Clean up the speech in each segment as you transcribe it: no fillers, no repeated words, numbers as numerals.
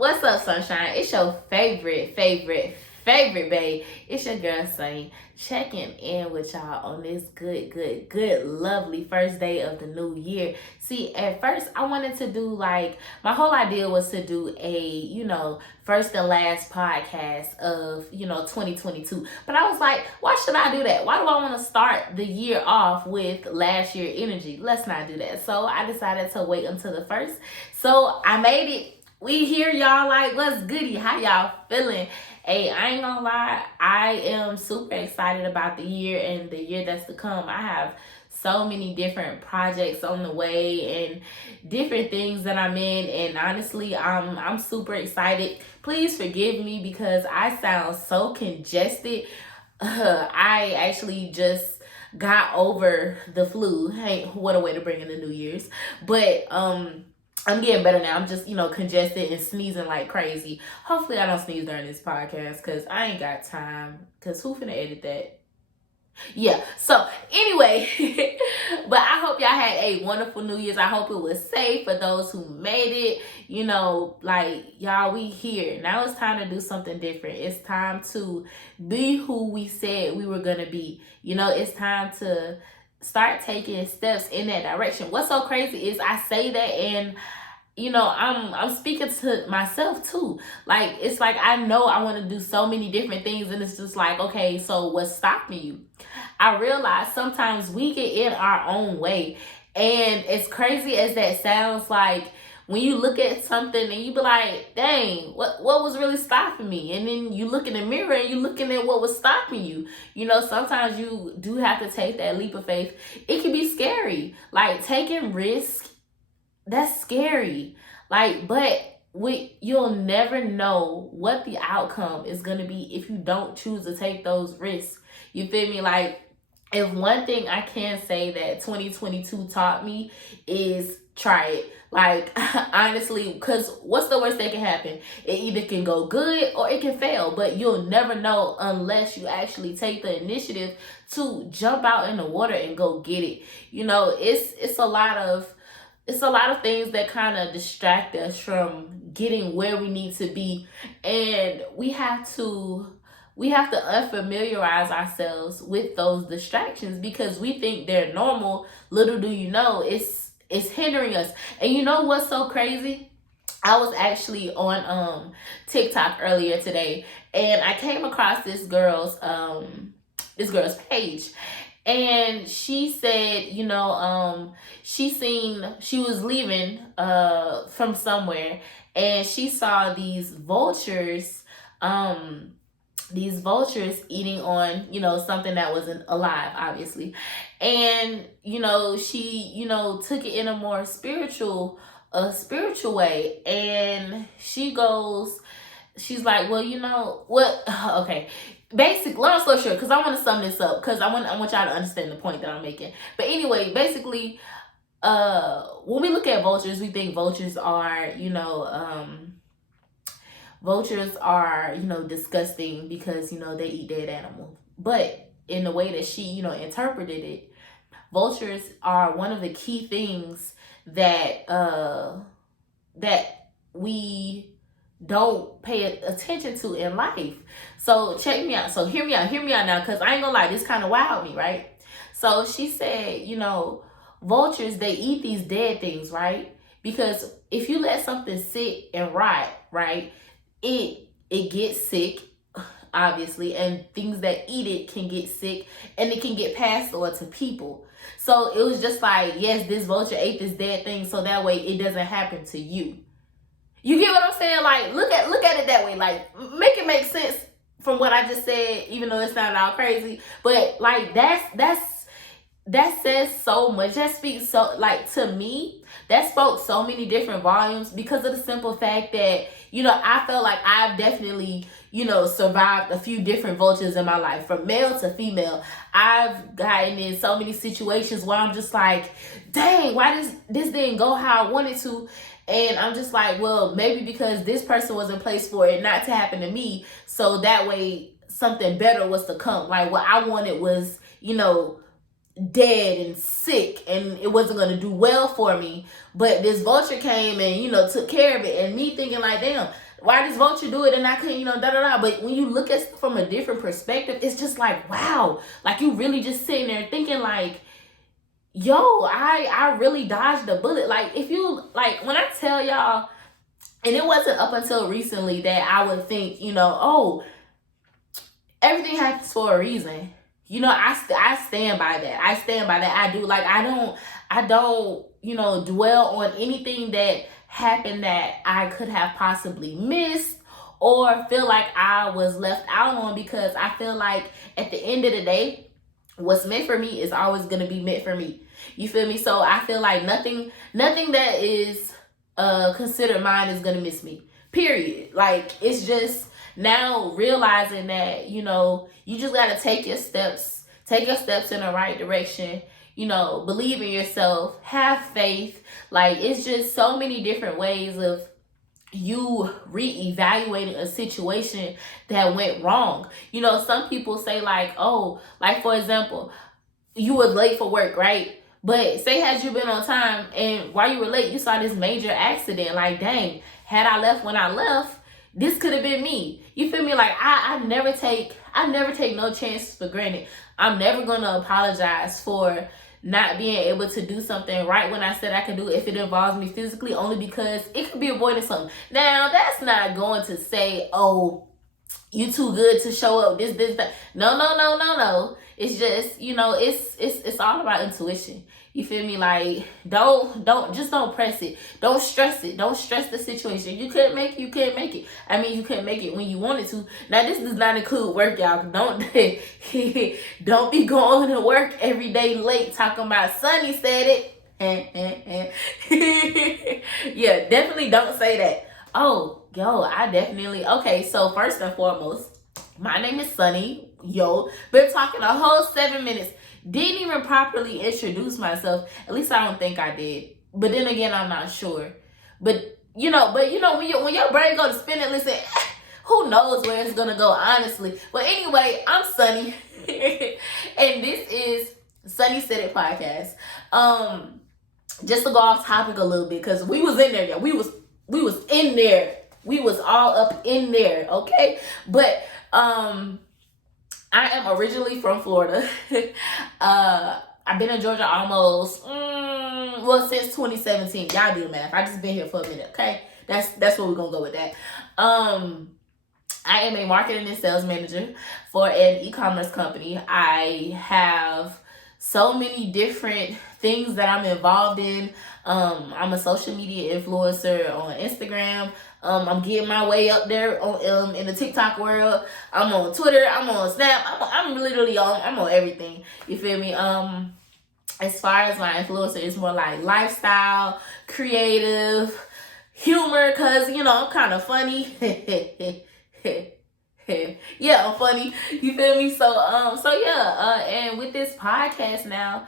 What's up, sunshine? It's your favorite babe. It's your girl Sunnie, checking in with y'all on this good, lovely first day of the new year. See, at first I wanted to do my whole idea was to do a, first and last podcast of, 2022. But I was like, why should I do that? Why do I want to start the year off with last year energy? Let's not do that. So I decided to wait until the first. So I made it. We here, y'all. Like, what's goody? How y'all feeling? Hey, I ain't gonna lie, I am super excited about the year and the year that's to come. I have so many different projects on the way and different things that I'm in, and honestly, I'm super excited. Please forgive me because I sound so congested. I actually just got over the flu. Hey, what a way to bring in the New Year's. But I'm getting better now. I'm just, congested and sneezing like crazy. Hopefully I don't sneeze during this podcast because I ain't got time. Because who finna edit that? Yeah. So anyway, but I hope y'all had a wonderful New Year's. I hope it was safe for those who made it. Y'all, we here. Now it's time to do something different. It's time to be who we said we were going to be. It's time to start taking steps in that direction. What's so crazy is I say that and I'm speaking to myself too. Like, it's like I know I want to do so many different things, and it's just like, okay, so what's stopping you? I realize sometimes we get in our own way, and as crazy as that sounds, like when you look at something and you be like, dang, what was really stopping me? And then you look in the mirror and you're looking at what was stopping you. Sometimes you do have to take that leap of faith. It can be scary. Like, taking risk, that's scary. But you'll never know what the outcome is going to be if you don't choose to take those risks. You feel me? Like, if one thing I can say that 2022 taught me is try it. Like, honestly, because what's the worst that can happen? It either can go good or it can fail, but you'll never know unless you actually take the initiative to jump out in the water and go get it. It's a lot of things that kind of distract us from getting where we need to be, and we have to unfamiliarize ourselves with those distractions because we think they're normal. Little do you know, it's hindering us. And you know what's so crazy? I was actually on TikTok earlier today, and I came across this girl's page. And she said, she was leaving from somewhere, and she saw these vultures eating on, something that wasn't alive, obviously. And, she, took it in a more spiritual way. And she's like, well, what? Okay. Basic, long story short, because I want to sum this up, because I want y'all to understand the point that I'm making. But anyway, basically, when we look at vultures, we think vultures are, disgusting because, they eat dead animals. But in the way that she, interpreted it, vultures are one of the key things that we don't pay attention to in life. So check me out. So hear me out now, because I ain't gonna lie, this kind of wowed me, right? So she said, vultures, they eat these dead things, right? Because if you let something sit and rot, right, it gets sick, obviously, and things that eat it can get sick, and it can get passed on to people. So it was just like, yes, this vulture ate this dead thing, so that way it doesn't happen to you. You get what I'm saying? Like, look at it that way. Like, make it make sense from what I just said, even though it sounded all crazy. But like, that says so much. That speaks so, like, to me, that spoke so many different volumes because of the simple fact that, I felt like I've definitely, survived a few different vultures in my life, from male to female. I've gotten in so many situations where I'm just like, dang, why this didn't go how I wanted to? And I'm just like, well, maybe because this person was in place for it not to happen to me. So that way something better was to come. Like, what I wanted was, dead and sick, and it wasn't going to do well for me. But this vulture came and, took care of it. And me thinking like, damn, why does Vulture do it and I couldn't, you know, da da da. But when you look at it from a different perspective, it's just like, wow, like you really just sitting there thinking like, yo, I really dodged the bullet. Like if you, like when I tell y'all, and it wasn't up until recently that I would think, you know, oh, everything happens for a reason. You know, I stand by that. I stand by that. I do. Like I don't, you know, dwell on anything that happened that I could have possibly missed or feel like I was left out on, because I feel like at the end of the day, what's meant for me is always going to be meant for me. You feel me? So I feel like nothing that is considered mine is going to miss me. Period. Like it's just now realizing that, you know, you just got to take your steps in the right direction. You know, believe in yourself, have faith. Like it's just so many different ways of you reevaluating a situation that went wrong. You know, some people say like, oh, like for example, you were late for work, right? But say had you been on time and while you were late, you saw this major accident. Like, dang, had I left when I left, this could have been me. You feel me? Like I never take no chances for granted. I'm never gonna apologize for not being able to do something right when I said I could do it if it involves me physically, only because it could be avoiding something. Now, that's not going to say, oh, you too good to show up, this, that. No. It's just, you know, it's all about intuition. You feel me? Like, don't press it. Don't stress it. Don't stress the situation. You couldn't make it, you couldn't make it. I mean, you couldn't make it when you wanted to. Now, this does not include work, y'all. Don't be going to work every day late talking about Sunnie said it. Yeah, definitely don't say that. Oh, yo, okay, so first and foremost, my name is Sunnie. Yo, been talking a whole 7 minutes. Didn't even properly introduce myself. At least I don't think I did. But then again, I'm not sure. But you know, when your brain go to spin it, listen, who knows where it's gonna go, honestly. But anyway, I'm Sunnie, and this is Sunnie Said It podcast. Just to go off topic a little bit, because we was in there, yeah. We was in there. We was all up in there, okay? But I am originally from Florida. I've been in Georgia almost, since 2017. Y'all do the math. I just been here for a minute, okay? That's what we're gonna go with that. I am a marketing and sales manager for an e-commerce company. I have so many different things that I'm involved in. I'm a social media influencer on Instagram. I'm getting my way up there on in the TikTok world. I'm on Twitter. I'm on Snap. I'm literally I'm on everything. You feel me? As far as my influencer, it's more like lifestyle, creative, humor, cause you know I'm kind of funny. Yeah, I'm funny. You feel me? So yeah. And with this podcast now,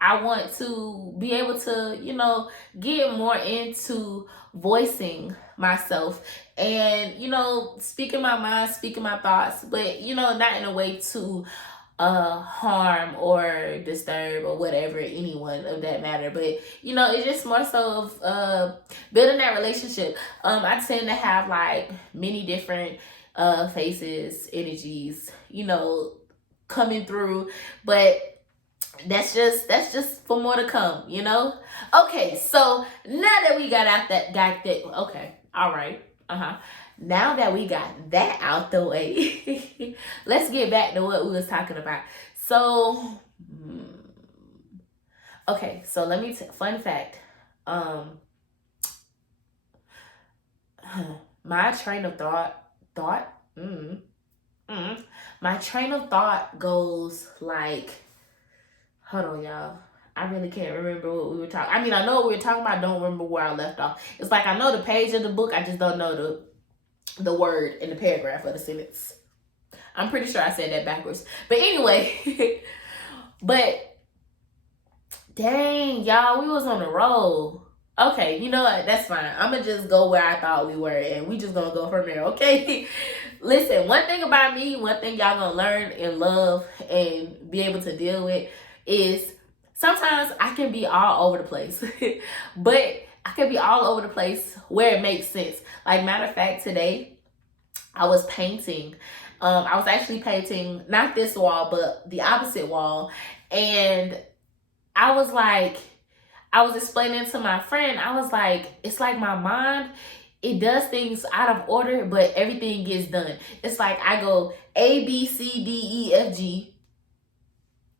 I want to be able to, you know, get more into voicing myself and, you know, speaking my mind, speaking my thoughts, but, you know, not in a way to harm or disturb or whatever anyone of that matter. But, you know, it's just more so of building that relationship. I tend to have like many different faces, energies, you know, coming through, but that's just for more to come, you know. Okay, so now that we got that okay, all right, now that we got that out the way, let's get back to what we was talking about. So okay, so let me fun fact, my train of thought my train of thought goes like, hold on, y'all. I really can't remember what we were talking. I mean, I know what we were talking about. I don't remember where I left off. It's like I know the page of the book. I just don't know the word in the paragraph of the sentence. I'm pretty sure I said that backwards. But anyway, but dang, y'all, we was on a roll. Okay, you know what? That's fine. I'm going to just go where I thought we were, and we just going to go from there, okay? Listen, one thing about me, one thing y'all going to learn and love and be able to deal with is sometimes I can be all over the place. But I could be all over the place where it makes sense. Like, matter of fact, today I was painting. I was actually painting not this wall, but the opposite wall. And I was like, I was explaining to my friend, I was like, it's like my mind, it does things out of order, but everything gets done. It's like I go A, B, C, D, E, F, G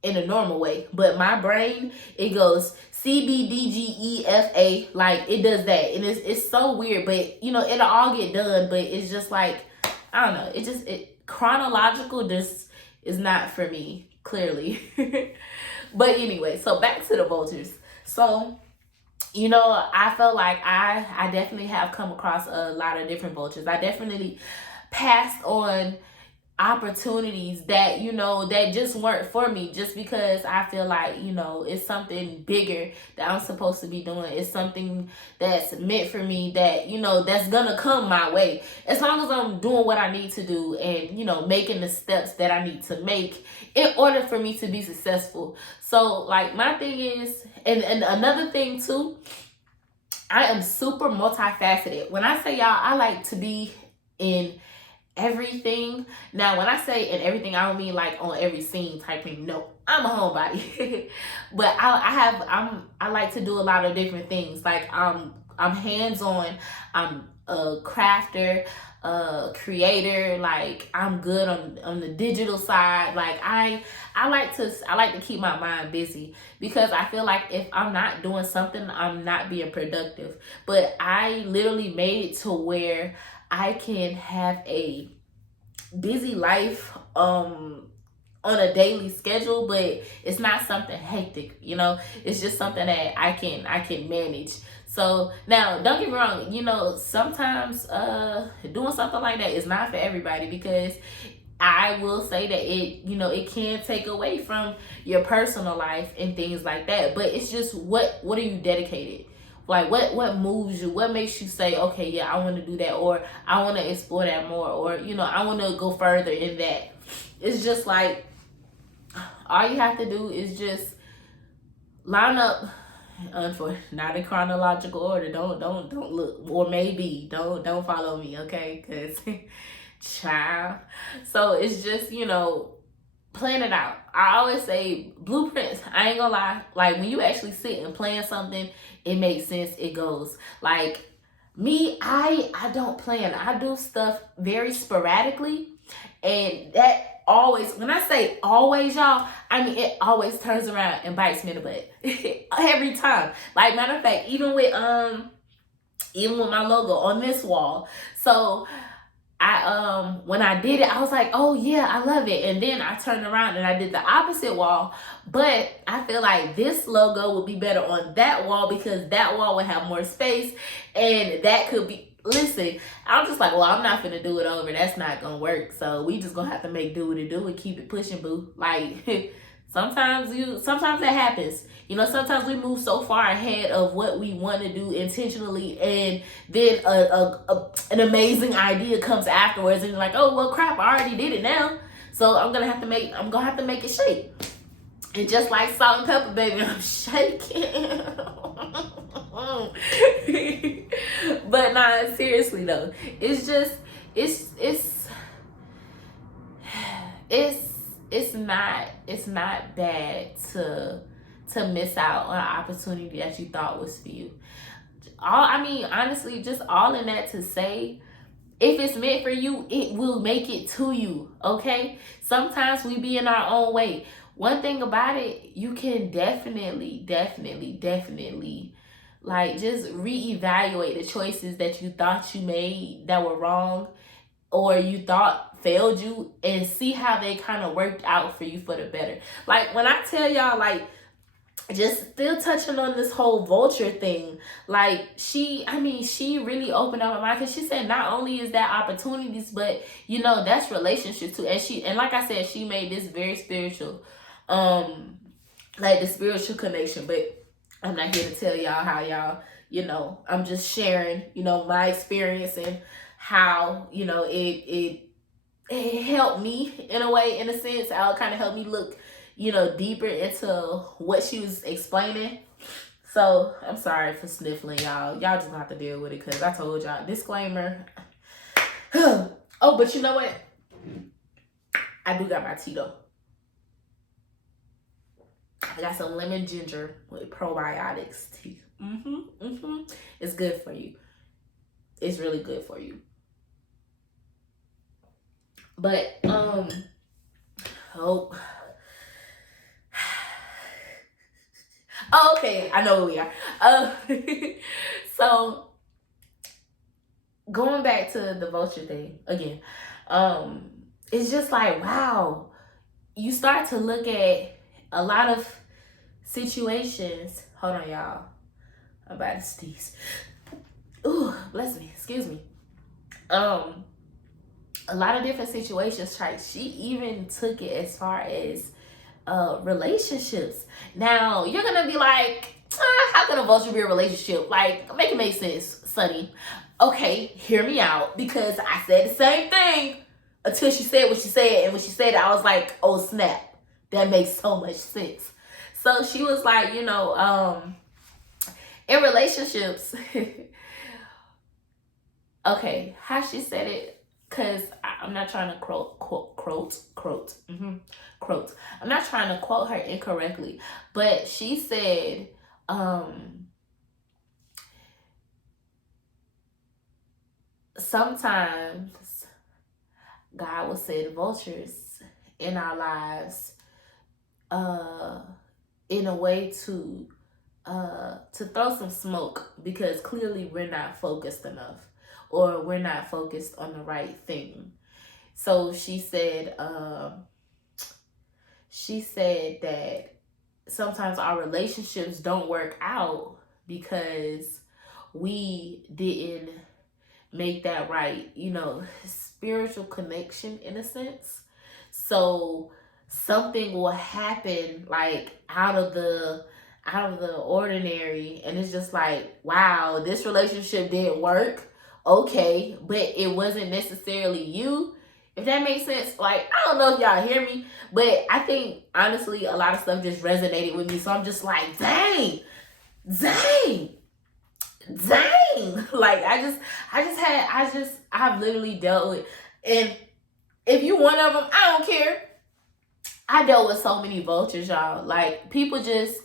in a normal way, but my brain, it goes C, B, D, G, E, F, A. Like, it does that. And it's so weird, but you know, it'll all get done, but it's just like, I don't know. It chronological just is not for me, clearly. But anyway, so back to the vultures. So, you know, I felt like I definitely have come across a lot of different vultures. I definitely passed on opportunities that, you know, that just weren't for me, just because I feel like, you know, it's something bigger that I'm supposed to be doing. It's something that's meant for me, that, you know, that's gonna come my way, as long as I'm doing what I need to do and, you know, making the steps that I need to make in order for me to be successful. So, like, my thing is, and another thing too, I am super multifaceted. When I say y'all, I like to be in everything. Now, when I say in everything, I don't mean like on every scene type thing. No, I'm a homebody. But I like to do a lot of different things. Like, I'm hands-on. I'm a crafter, a creator. Like, I'm good on the digital side. Like, I like to keep my mind busy, because I feel like if I'm not doing something, I'm not being productive. But I literally made it to where I can have a busy life on a daily schedule, but it's not something hectic, you know. It's just something that I can manage. So now, don't get me wrong, you know, sometimes doing something like that is not for everybody, because I will say that it, you know, it can take away from your personal life and things like that. But it's just, what are you dedicated? Like, what moves you? What makes you say, okay, yeah, I want to do that, or I want to explore that more, or, you know, I want to go further in that. It's just like, all you have to do is just line up, not in chronological order. Don't look, or maybe don't follow me, okay? Because child. So it's just, you know, plan it out. I always say blueprints. I ain't gonna lie. Like, when you actually sit and plan something, it makes sense. It goes. Like me, I don't plan. I do stuff very sporadically, and that always, when I say always, y'all, I mean it always turns around and bites me in the butt every time. Like, matter of fact, even with my logo on this wall. So when I did it, I was like, oh yeah, I love it. And then I turned around and I did the opposite wall. But I feel like this logo would be better on that wall, because that wall would have more space, and that could be, listen, I'm just like, well, I'm not gonna do it over. That's not gonna work. So we just gonna have to make do what it do and keep it pushing, boo. Like, sometimes that happens. You know, sometimes we move so far ahead of what we want to do intentionally, and then an amazing idea comes afterwards, and you're like, oh well, crap, I already did it now. So I'm gonna have to make it shake. And just like salt and pepper, baby, I'm shaking. But nah, seriously though, it's just it's not bad to miss out on an opportunity that you thought was for you. Honestly, just all in that to say, if it's meant for you, it will make it to you, okay? Sometimes we be in our own way. One thing about it, you can definitely, like, just reevaluate the choices that you thought you made that were wrong, or you thought failed you, and see how they kind of worked out for you for the better. Like, when I tell y'all, like, just still touching on this whole vulture thing, like, she really opened up my mind, because she said not only is that opportunities, but, you know, that's relationships too. And like I said, she made this very spiritual, like the spiritual connection. But I'm not here to tell y'all how y'all, you know, I'm just sharing, you know, my experience and how, you know, it helped me in a way, in a sense. How it kind of helped me look, you know, deeper into what she was explaining. So I'm sorry for sniffling, y'all. Y'all just gonna have to deal with it because I told y'all. Disclaimer. Oh, but you know what? I do got my tea though. I got some lemon ginger with probiotics tea. It's good for you. It's really good for you. But oh, okay, I know where we are. So going back to the vulture thing again, it's just like, wow, you start to look at a lot of situations. Hold on, y'all. I'm about to sneeze. Ooh, bless me. Excuse me. A lot of different situations. Right? She even took it as far as relationships. Now you're gonna be like, how can a vulture be a relationship? Like, make it make sense, Sunnie. Okay, hear me out, because I said the same thing until she said what she said, and when she said it, I was like, oh snap, that makes so much sense. So she was like, you know, in relationships, okay, how she said it, because I'm not trying to quote. I'm not trying to quote her incorrectly, but she said, sometimes God will send vultures in our lives in a way to throw some smoke, because clearly we're not focused enough, or we're not focused on the right thing. So she said that sometimes our relationships don't work out because we didn't make that right, you know, spiritual connection in a sense. So something will happen like out of the ordinary, and it's just like, wow, this relationship didn't work. Okay, but it wasn't necessarily you, if that makes sense. Like, I don't know if y'all hear me, but I think honestly a lot of stuff just resonated with me. So I'm just like, dang. Like, I've literally dealt with, and if you one of them, I don't care. I dealt with so many vultures, y'all. Like, people just,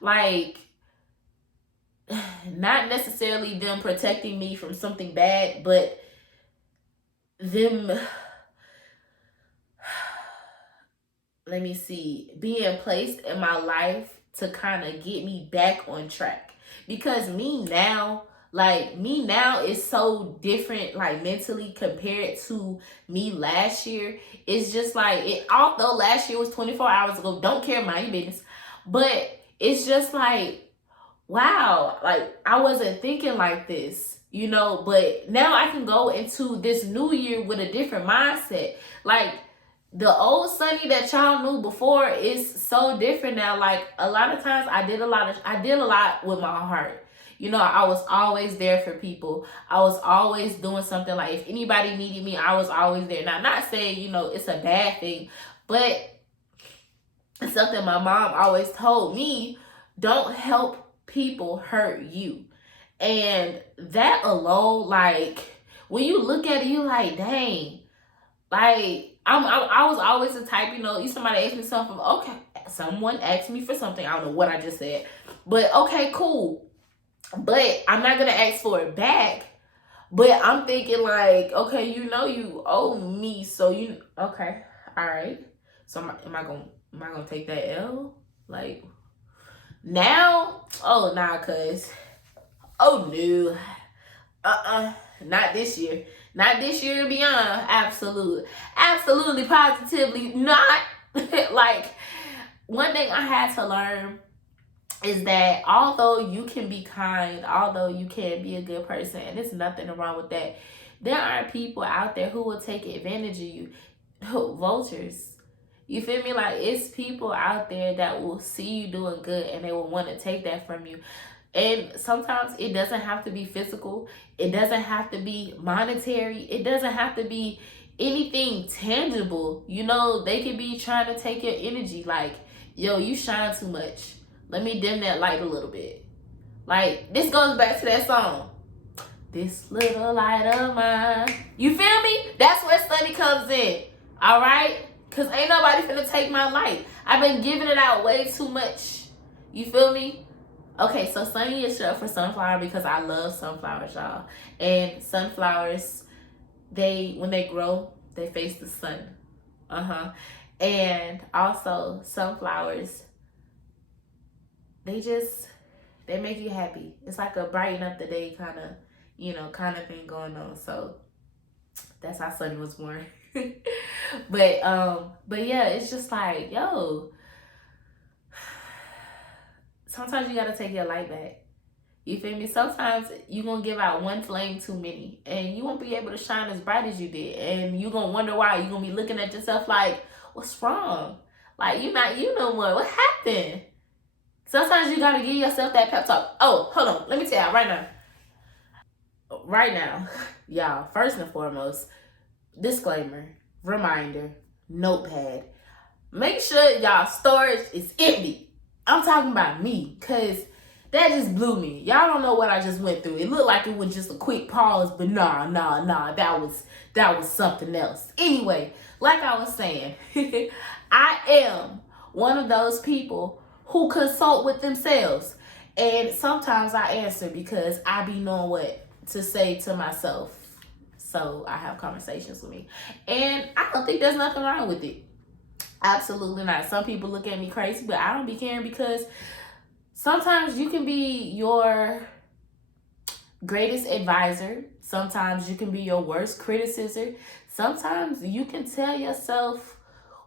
like, not necessarily them protecting me from something bad, but them, let me see, being placed in my life to kind of get me back on track. Because me now is so different, like, mentally, compared to me last year. It's just like, although last year was 24 hours ago, don't care, mind your business. But it's just like, wow, like, I wasn't thinking like this, you know, but now I can go into this new year with a different mindset. Like, the old Sunnie that y'all knew before is so different now. Like, a lot of times I did a lot with my heart. You know, I was always there for people. I was always doing something. Like, if anybody needed me, I was always there. Now, not saying, you know, it's a bad thing, but it's something my mom always told me: don't help people hurt you. And that alone, like, when you look at it, you like, dang. Like, I was always the type, you know, somebody asked me something, okay, someone asked me for something, I don't know what I just said, but okay, cool. But I'm not gonna ask for it back. But I'm thinking like, okay, you know, you owe me, so you, okay, all right. So am I gonna take that L? Like, now? Oh nah, cuz, oh no, not this year. Not this year and beyond. Absolutely, positively not. Like, one thing I had to learn is that although you can be kind, although you can be a good person, and there's nothing wrong with that, there are people out there who will take advantage of you. Vultures. You feel me? Like, it's people out there that will see you doing good and they will want to take that from you. And sometimes it doesn't have to be physical. It doesn't have to be monetary. It doesn't have to be anything tangible. You know, they could be trying to take your energy. Like, yo, you shine too much. Let me dim that light a little bit. Like, this goes back to that song. This little light of mine. You feel me? That's where Sunnie comes in. All right? Because ain't nobody finna take my light. I've been giving it out way too much. You feel me? Okay, so Sunnie is short for sunflower because I love sunflowers, y'all. And sunflowers, when they grow, they face the sun. And also sunflowers, they make you happy. It's like a brighten up the day kind of thing going on. So that's how Sunnie was born. but yeah, it's just like, yo, sometimes you gotta take your light back. You feel me? Sometimes you gonna give out one flame too many, and you won't be able to shine as bright as you did, and you gonna wonder why. You gonna be looking at yourself like, what's wrong? Like, you know what happened? Sometimes you gotta give yourself that pep talk. Oh, hold on, let me tell y'all right now, y'all, first and foremost, disclaimer, reminder, notepad. Make sure y'all storage is empty. I'm talking about me, because that just blew me. Y'all don't know what I just went through. It looked like it was just a quick pause, but nah, that was something else. Anyway, like I was saying, I am one of those people who consult with themselves. And sometimes I answer because I be knowing what to say to myself. So I have conversations with me. And I don't think there's nothing wrong with it. Absolutely not. Some people look at me crazy, but I don't be caring, because sometimes you can be your greatest advisor. Sometimes you can be your worst criticism. Sometimes you can tell yourself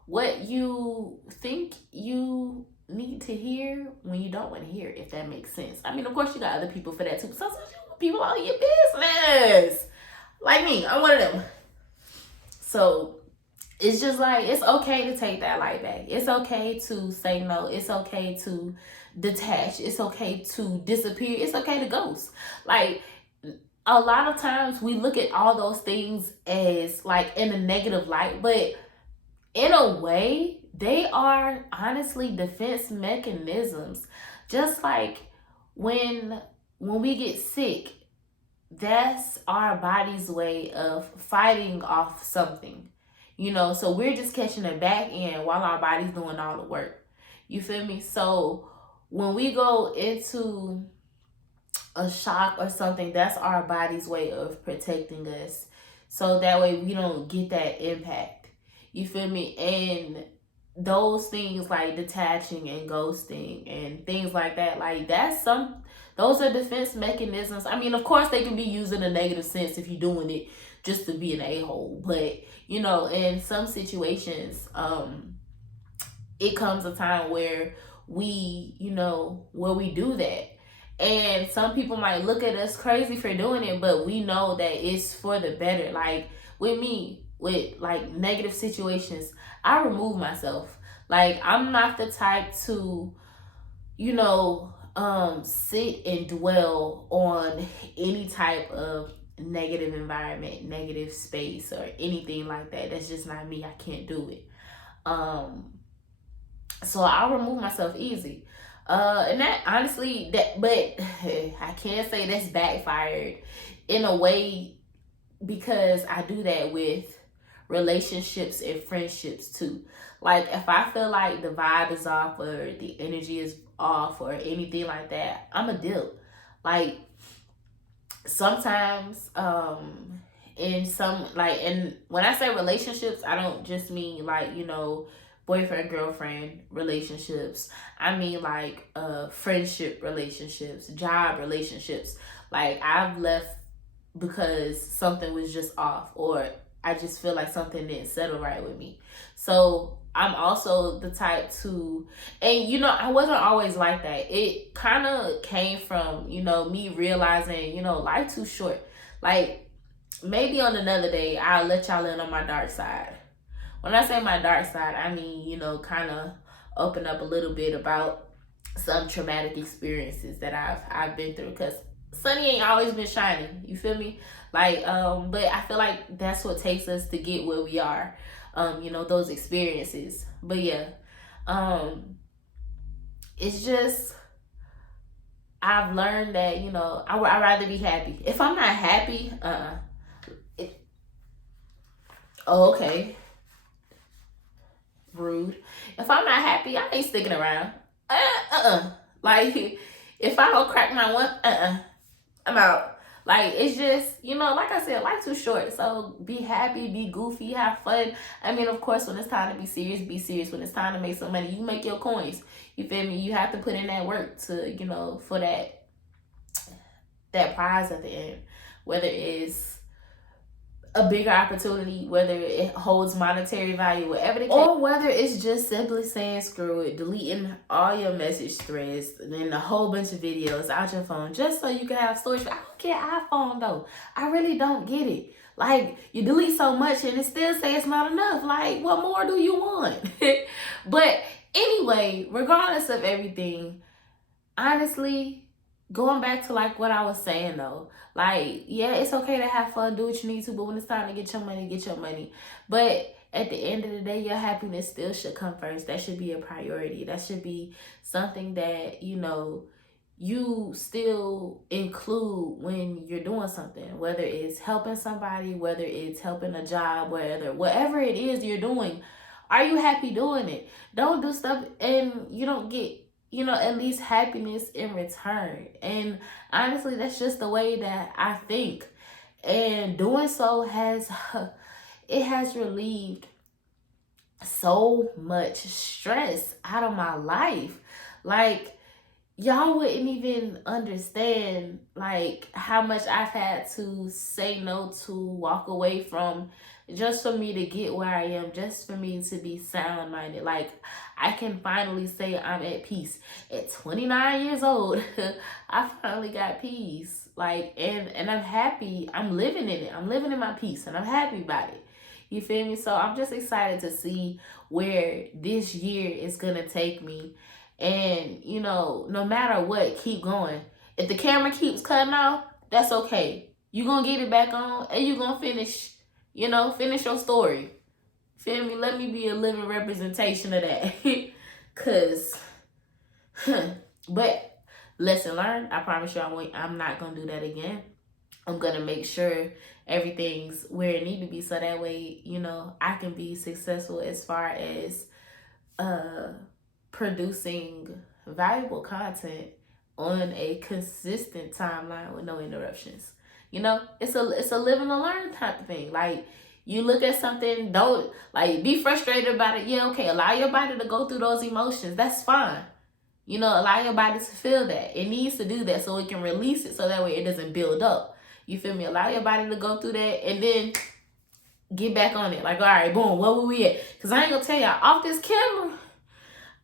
what you think you need to hear when you don't want to hear it, if that makes sense. I mean, of course, you got other people for that too. But sometimes you want people out of your business. Like me, I'm one of them. So it's just like, it's okay to take that light back. It's okay to say no. It's okay to detach. It's okay to disappear. It's okay to ghost. Like, a lot of times we look at all those things as like in a negative light, but in a way, they are honestly defense mechanisms. Just like when we get sick, that's our body's way of fighting off something. So we're just catching the back end while our body's doing all the work. You feel me? So when we go into a shock or something, that's our body's way of protecting us. So that way we don't get that impact. You feel me? And those things like detaching and ghosting and things like that, like those are defense mechanisms. I mean, of course they can be used in a negative sense if you're doing it just to be an a-hole. But, in some situations, it comes a time where we do that. And some people might look at us crazy for doing it, but we know that it's for the better. Like with me, with like negative situations, I remove myself. Like, I'm not the type to, sit and dwell on any type of negative environment, negative space, or anything like that. That's just not me. I can't do it. So I'll remove myself easy. And that honestly, but I can't say that's backfired in a way, because I do that with relationships and friendships too. Like, if I feel like the vibe is off or the energy is off or anything like that, I'm a dip. Like, sometimes, and when I say relationships, I don't just mean like, boyfriend, girlfriend relationships. I mean like friendship relationships, job relationships. Like, I've left because something was just off, or I just feel like something didn't settle right with me. So I'm also the type to, and I wasn't always like that. It kind of came from, me realizing, life too short. Like, maybe on another day, I'll let y'all in on my dark side. When I say my dark side, I mean, kind of open up a little bit about some traumatic experiences that I've been through, because Sunnie ain't always been shining. You feel me? Like, but I feel like that's what takes us to get where we are. Those experiences. But yeah, it's just, I've learned that, you know, I'd rather be happy. If I'm not happy, oh, okay, rude. If I'm not happy, I ain't sticking around. Like, if I don't crack my one, I'm out. Like, it's just, you know, like I said, life's too short. So be happy, be goofy, have fun. I mean, of course, when it's time to be serious, be serious. When it's time to make some money, you make your coins. You feel me? You have to put in that work to, you know, for that prize at the end. Whether it's a bigger opportunity, whether it holds monetary value, whatever the case, or whether it's just simply saying screw it, deleting all your message threads and then a whole bunch of videos out your phone just so you can have storage. I don't get iPhone though. I really don't get it. Like, you delete so much and it still say it's not enough. Like, what more do you want? But anyway, regardless of everything, honestly, going back to like what I was saying though, like, yeah, it's okay to have fun, do what you need to, but when it's time to get your money, get your money. But at the end of the day, your happiness still should come first. That should be a priority. That should be something that, you know, you still include when you're doing something, whether it's helping somebody, whether it's helping a job, whatever it is you're doing. Are you happy doing it? Don't do stuff and you don't get, you know, at least happiness in return. And honestly, that's just the way that I think. And doing so it has relieved so much stress out of my life. Like, y'all wouldn't even understand like how much I've had to say no to, walk away from, just for me to get where I am, just for me to be sound minded. Like, I can finally say I'm at peace at 29 years old. I finally got peace. Like, and I'm happy. I'm living in it. I'm living in my peace and I'm happy about it. You feel me? So I'm just excited to see where this year is gonna take me. And, you know, no matter what, keep going. If the camera keeps cutting off, that's okay. You're going to get it back on and you're going to finish, you know, finish your story. Feel me? Let me be a living representation of that. Because, but lesson learned. I promise you I'm not going to do that again. I'm going to make sure everything's where it need to be so that way, you know, I can be successful as far as producing valuable content on a consistent timeline with no interruptions. You know, it's a live and learn type of thing. Like, you look at something, don't like be frustrated about it. Yeah, okay, allow your body to go through those emotions. That's fine. You know, allow your body to feel that. It needs to do that so it can release it so that way it doesn't build up. You feel me? Allow your body to go through that and then get back on it. Like, all right, boom, where were we at? Because I ain't gonna tell y'all, off this camera,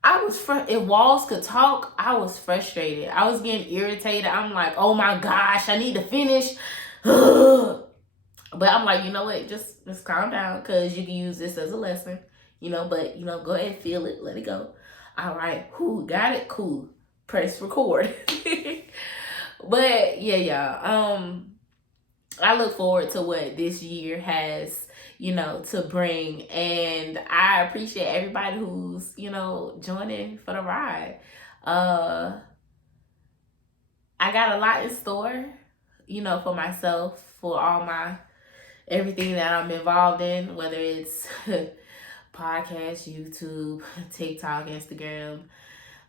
I was if walls could talk, I was frustrated. I was getting irritated. I'm like, oh my gosh, I need to finish. But I'm like, you know what? Just calm down, because you can use this as a lesson. You know, but, you know, go ahead, feel it, let it go. All right, cool, got it, cool. Press record. But yeah, y'all. I look forward to what this year has, you know, to bring. And I appreciate everybody who's, you know, joining for the ride. I got a lot in store, you know, for myself, for all my, everything that I'm involved in, whether it's podcast, YouTube, TikTok, Instagram.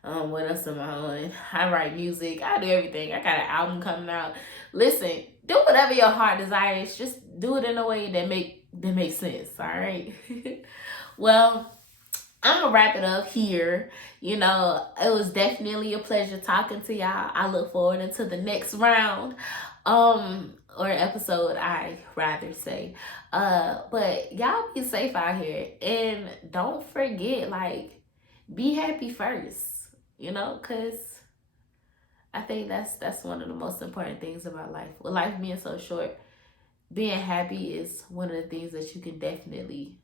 What else am I on? I write music. I do everything. I got an album coming out. Listen, do whatever your heart desires. Just do it in a way that makes sense. All right. Well, I'm gonna wrap it up here. You know, it was definitely a pleasure talking to y'all. I look forward into the next round, or episode, I rather say. But y'all be safe out here, and don't forget, like, be happy first. You know, because I think that's one of the most important things about life. With life being so short, being happy is one of the things that you can definitely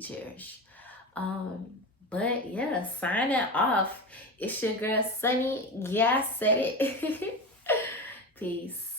cherish. But yeah, signing off. It's your girl Sunnie. Yeah, I said it. Peace.